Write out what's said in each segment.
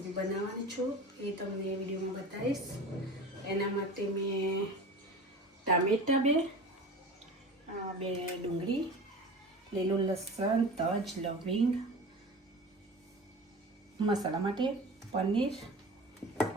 Recipe બનાવવાની છું એ તમને વિડીયોમાં બતાવીશ। એના માટે મેં ટામેટા બે ડુંગળી, લીલું લસણ, તજ, લવિંગ, મસાલા માટે પનીર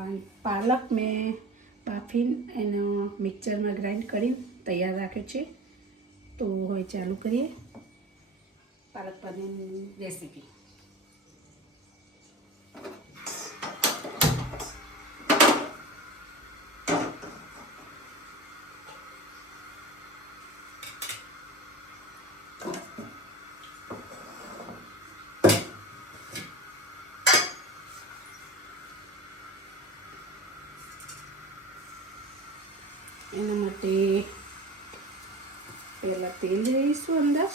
અને પાલક મેં બાફીને એનો મિક્સરમાં ગ્રાઇન્ડ કરી તૈયાર રાખ્યો છે। તો હવે ચાલુ કરીએ પાલક પનીરની રેસીપી। એના માટે પહેલાં તેલ લઈશું અંદર,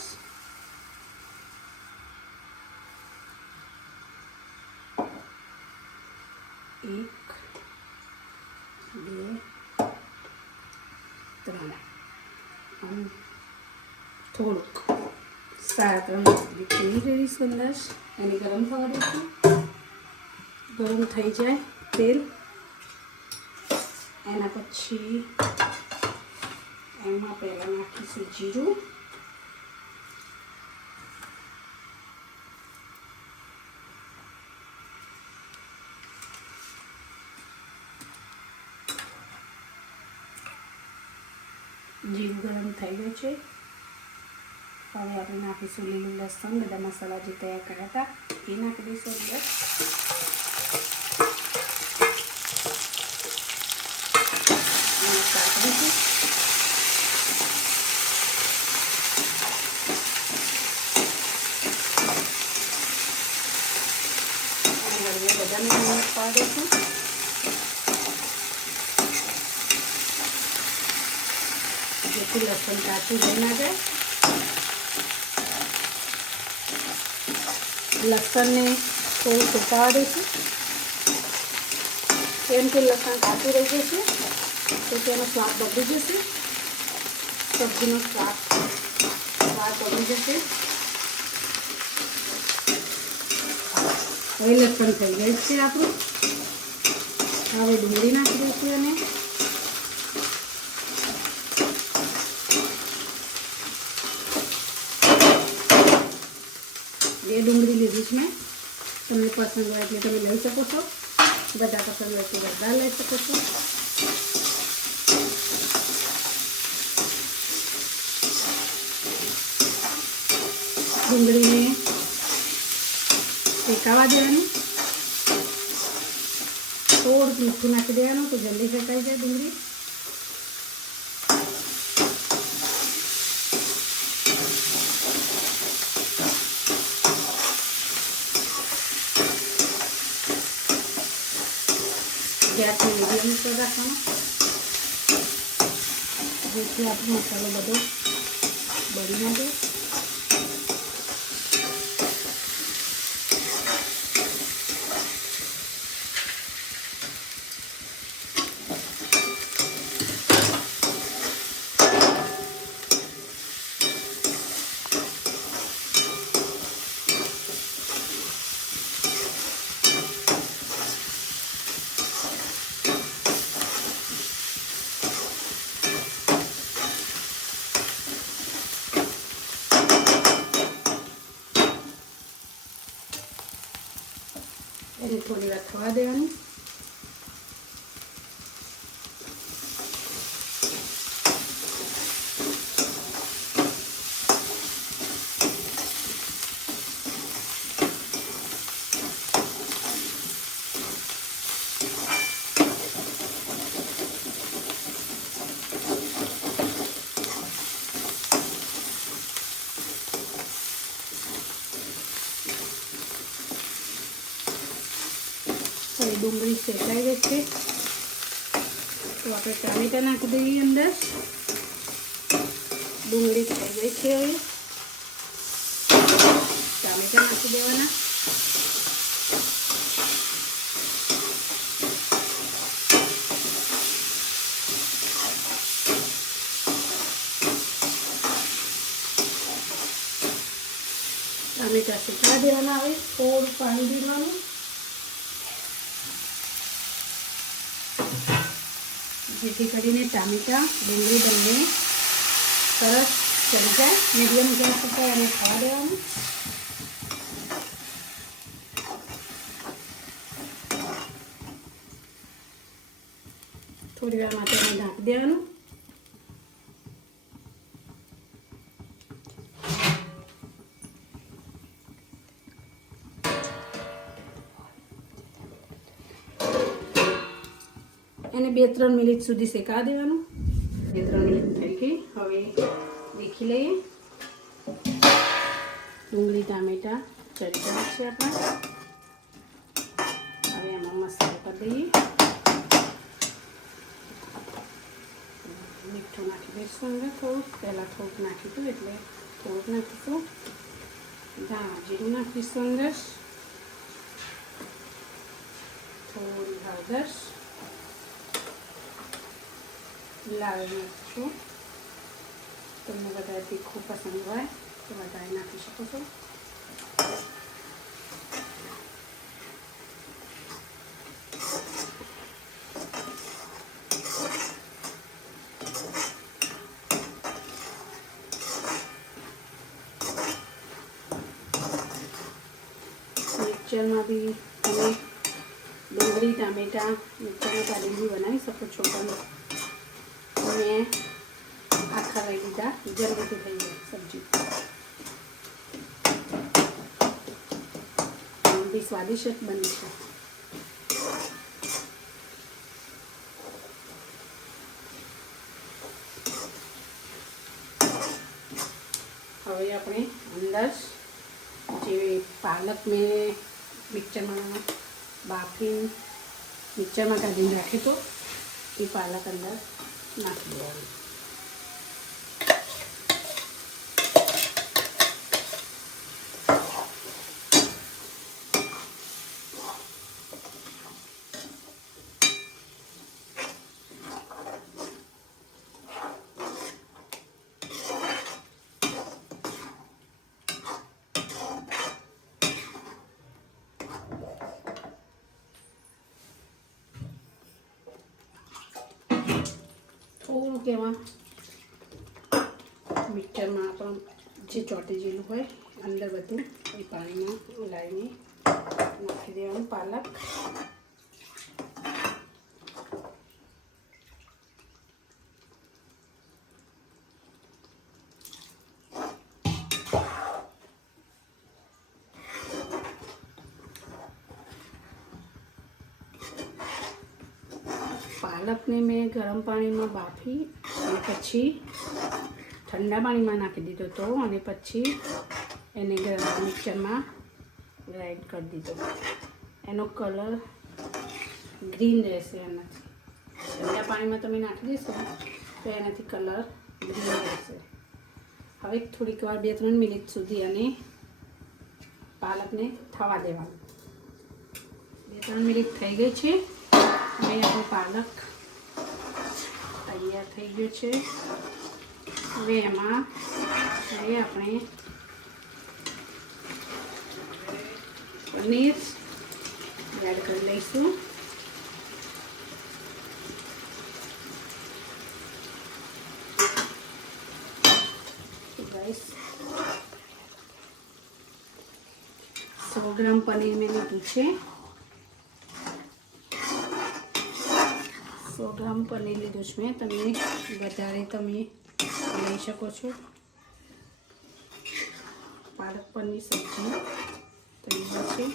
એક બે ત્રણ અને થોડુંક 3 તેલ લઈશું અંદર, એને ગરમ થવા દઈશું। ગરમ થઈ જાય તેલ એના પછી એમાં પહેલાં નાખીશું જીરું, જીરું ગરમ થઈ ગયું છે। હવે આપણે નાખીશું લીલું લસણ, બધા મસાલા જે તૈયાર કર્યા હતા એ નાખી દઈશું અંદર। બધાને મિક્સ પાડી દઈશું। જેથી લસણ કાચું રહી ના જાય। લસણને થોડું સુકાવા દઈશું, કેમ કે લસણ કાચું રહી જશે તો તેનો સ્વાદ બગડી જશે, સબ્જીનો સ્વાદ બગડી જશે। હવે લસણ થઈ ગયું છે આપણું। હવે ડુંગળી નાખી દઈશું અને બે ડુંગળી લીધી છે મેં, તમને પસંદ હોય એટલે તમે લઈ શકો છો, બધા પસંદ હોય તો બધા લઈ શકો છો। ડુંગળીને શેકાવા દેવાની, થોડુંક મીઠું નાખી દેવાનું તો જલ્દી શેકાઈ જાય ડુંગળી। ગેસને મીડિયમ પર રાખવાનો જેથી આપણો મસાલો બધો બળી ના જાય। એને થોડી વાર થવા દેવાનું। હવે ડુંગળી શેકાઈ ગઈ છે તો આપણે ટામેટા નાખી દઈએ અંદર। ડુંગળી થઈ ગઈ છે, હવે ટામેટા નાખી દેવાના। ટામેટા શેકાવા દેવાના, હવે થોડું પાણી દેવાનું। જેથી કરીને ટામેટાં ડુંગળી બંને સરસ ચડી જાય. મીડિયમ ગેસ ઉપર એને ખાવા દેવાનું. થોડી વાર માટે એને ઢાંકી દેવાનું. એને 2-3 મિનિટ સુધી શેકાવા દેવાનું. 2-3 મિનિટ થઈ ગઈ. હવે દેખી લઈએ. ડુંગળી ટામેટાં ચડી ગયા છે આપણા. હવે એમાં મસાલો કરી દઈએ. મીઠું નાખી દઈશું અંદર થોડુંક. પહેલાં થોડુંક નાખ્યું હતું એટલે થોડુંક નાખીશું. જીરું નાખીશું અંદર. થોડી હળદર, લાલ મરચું. તમને વધારે તીખું પસંદ હોય તો વધારે નાખી શકો છો. મિક્સરમાં બી તમે ડુંગળી ટામેટાં મિક્સરમાં કાઢીને બી બનાવી શકો છો. પણ મેં આખા લઈ લીધા, જલ્દી થઈ જાય સબ્જી. બી સ્વાદિષ્ટ બને છે. હવે આપણે અંદર જે પાલક મેં મિક્સરમાં બાફી મિક્સરમાં કાઢીને રાખ્યું તો એ પાલક અંદર નાખી દેવાનું. થોડુંક એમાં મિક્સરમાં આપણું જે ચોટી જેલું હોય અંદર બધું એ પાણીમાં લાવીને નાખી દેવાનું પાલક. પાલકને મેં ગરમ પાણીમાં બાફી અને પછી ઠંડા પાણીમાં નાખી દીધો હતો અને પછી એને મિક્સરમાં ગ્રાઇન્ડ કરી દીધો. એનો કલર ગ્રીન રહેશે. એનાથી ઠંડા પાણીમાં તમે નાખી દેશો તો એનાથી કલર ગ્રીન રહેશે. હવે થોડીક વાર 2-3 મિનિટ સુધી અને પાલકને થવા દેવાનું. 2-3 મિનિટ થઈ ગઈ છે. હવે આપણો પાલક તૈયાર થઈ ગયો છે. હવે એમાં આપણે પનીર એડ કરી લઈશું. ગાઈસ 100 ગ્રામ પનીર મેં લીધું છે. 100 ગ્રામ પનીર લીધું છે મેં. તમે વધારે તમે લઈ શકો છો. પાલક પનીર સબ્જી તૈયાર છે.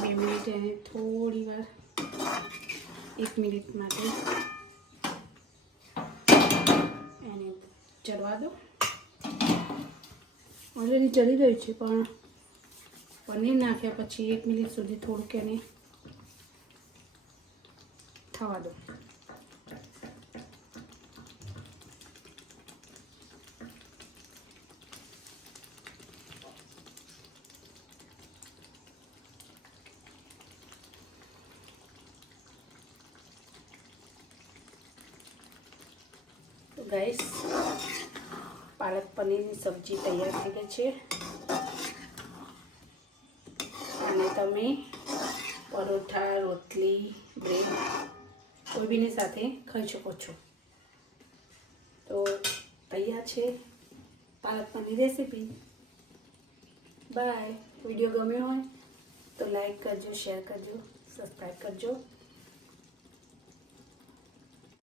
બે મિનિટ એને થોડી વાર 1 મિનિટ માટે એને ચડવા દો. ઓલરેડી ચડી રહ્યું છે પણ પનીર નાખ્યા પછી 1 મિનિટ સુધી થોડુંક એને થવા દો. તો ગાઈસ પાલક પનીરની સબ્જી તૈયાર થઈ ગઈ છે. અને તમે પરોઠા, રોટલી, બ્રેડ કોઈ બીની સાથે ખાઈ શકો છો. તો તૈયાર છે palak paneer recipe. By. Video ગમ્યો હોય તો લાઈક કરજો, શેર કરજો, સબસ્ક્રાઈબ કરજો.